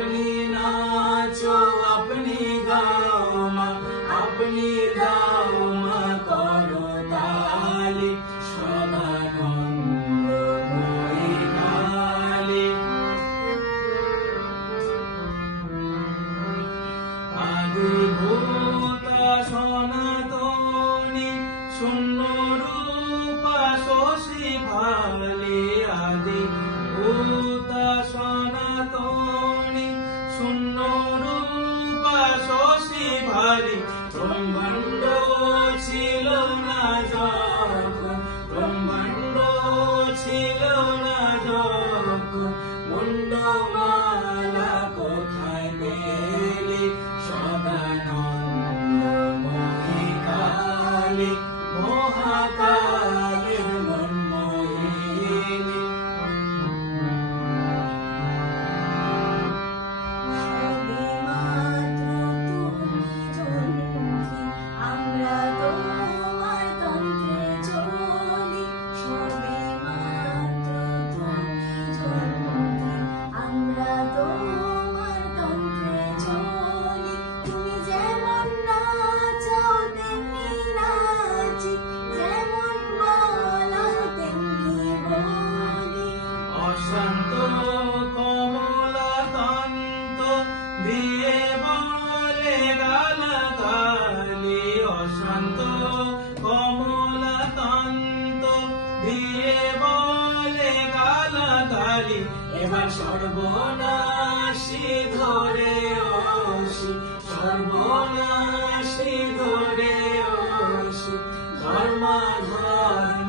अपनी नाचो अपनी गाओ माँ, अपनी गाओ माँ करो ताली, সদানন্দময়ী কালী। আদিভূতা সনাতনী শূন্য রূপা শশী ভালি, আদিভূতা সনাতনী শূন্য রূপা শশী ভালি। ব্রহ্মাণ্ড ছিল না যখন, ব্রহ্মাণ্ড ছিল না যখন, মুন্ডমালা কোথায় পেলি, সদানন্দময়ী কালী, মহাকালের মন্ময়িনী। অশান্ত কমলাকান্ত দিয়ে বলে গালাগালি, অশান্ত কমলাকান্ত দিয়ে বলে গালাগালি। এবার সর্বনাশী ধরে অসি, সর্বনাশী ধরে অসি, ধর্মাধর্ম